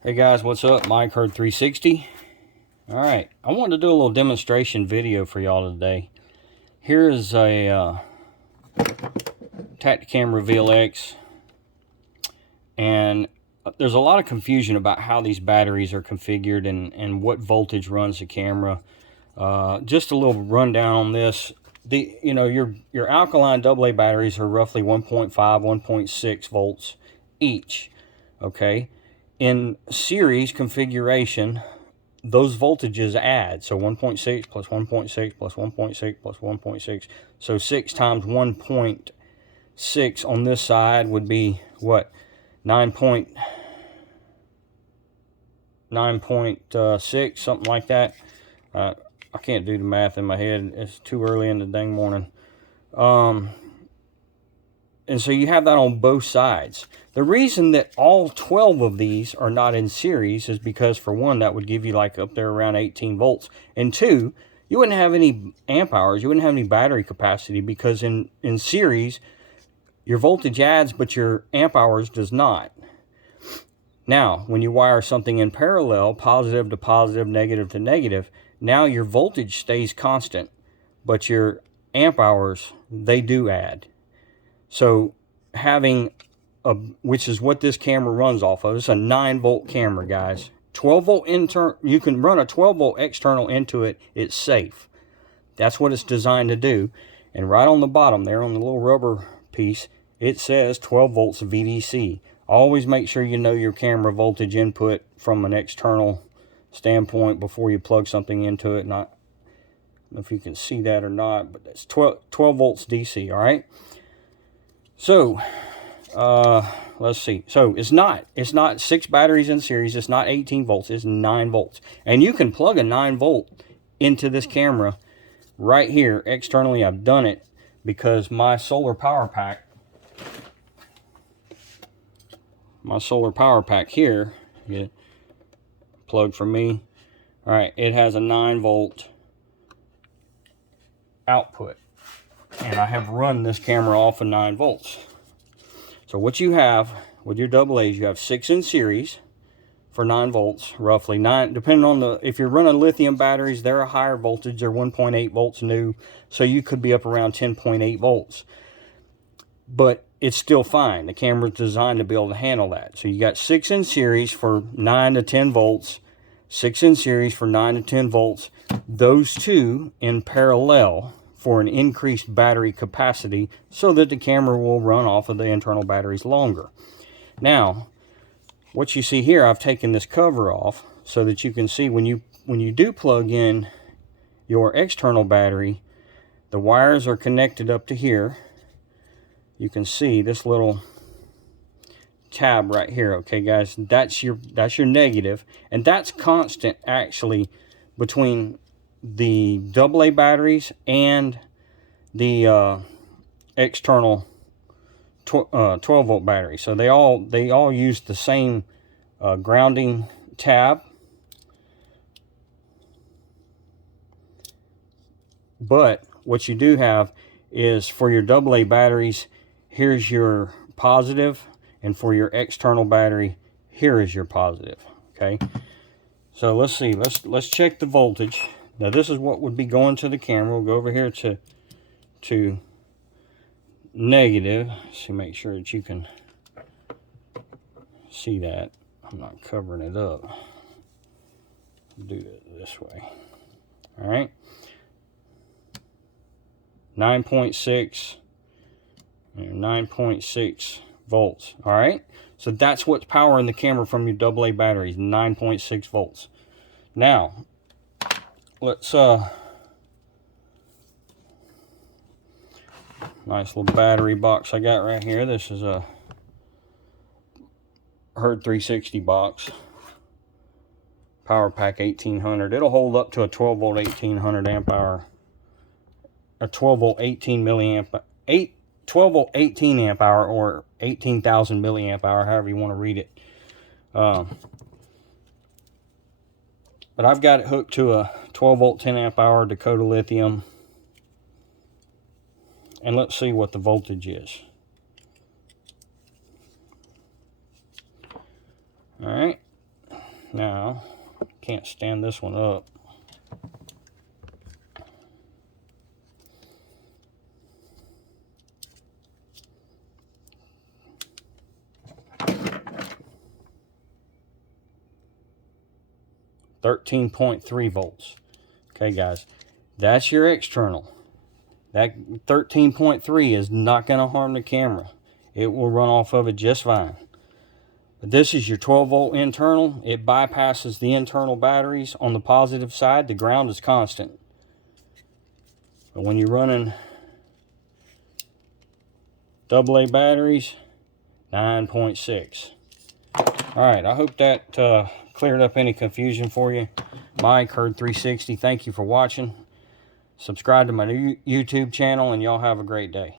Hey guys, what's up? Mike Herd 360. Alright, I wanted to do a little demonstration video for y'all today. Here is a Tactacam Reveal X, and there's a lot of confusion about how these batteries are configured and what voltage runs the camera. Just a little rundown on this. Your alkaline AA batteries are roughly 1.5, 1.6 volts each. Okay. In series configuration, those voltages add. So 1.6 plus 1.6 plus 1.6 plus 1.6. So 6 times 1.6 on this side would be what? 9.6, something like that. I can't do the math in my head. It's too early in the dang morning. And so you have that on both sides. The reason that all 12 of these are not in series is because, for one, that would give you like up there around 18 volts. And two, you wouldn't have any amp hours. You wouldn't have any battery capacity, because in series, your voltage adds, but your amp hours does not. Now, when you wire something in parallel, positive to positive, negative to negative, now your voltage stays constant, but your amp hours, they do add. So having which is what this camera runs off of. It's a 9-volt camera, guys. 12-volt internal. You can run a 12-volt external into it. It's safe. That's what it's designed to do. And right on the bottom there, on the little rubber piece, it says 12 volts VDC. Always make sure you know your camera voltage input from an external standpoint before you plug something into it. Not, I don't know if you can see that or not, but that's 12 volts DC. All right. So, let's see. So it's not 6 batteries in series. It's not 18 volts. It's 9 volts. And you can plug a 9 volt into this camera right here externally. I've done it because my solar power pack here, get plugged from me. All right, it has a 9 volt output. And I have run this camera off of 9 volts. So what you have with your AA's, you have 6 in series for 9 volts, roughly 9, depending on if you're running lithium batteries, they're a higher voltage. They're 1.8 volts new, so you could be up around 10.8 volts. But it's still fine. The camera's designed to be able to handle that. So you got 6 in series for 9 to 10 volts, 6 in series for 9 to 10 volts. Those two in parallel for an increased battery capacity, so that the camera will run off of the internal batteries longer. Now, what you see here, I've taken this cover off so that you can see when you do plug in your external battery, the wires are connected up to here. You can see this little tab right here. Okay, guys, that's your negative, and that's constant actually between the AA batteries and the external 12 volt battery. So they all use the same grounding tab, but what you do have is, for your AA batteries, here's your positive, and for your external battery, here is your positive. Okay, so let's see, let's check the voltage. Now this is what would be going to the camera. We'll go over here to negative. See, make sure that you can see that. I'm not covering it up. Do it this way. All right. 9.6 volts. All right. So that's what's powering the camera from your AA batteries, 9.6 volts. Now, let's nice little battery box I got right here. This is a Herd 360 box, power pack 1800. It'll hold up to a 12 volt 1800 amp hour, a 12 volt 18 milliamp 12 volt 18 amp hour, or 18,000 milliamp hour, however you want to read it. But I've got it hooked to a 12 volt 10 amp hour Dakota lithium, and let's see what the voltage is. All right, Now, can't stand this one up. .3 volts. Okay, guys, that's your external. That 13.3 is not going to harm the camera. It will run off of it just fine. But this is your 12 volt internal. It bypasses the internal batteries. On the positive side, the ground is constant. But when you're running AA batteries, 9.6. Alright, I hope that cleared up any confusion for you. Mike, Herd360, thank you for watching. Subscribe to my YouTube channel, and y'all have a great day.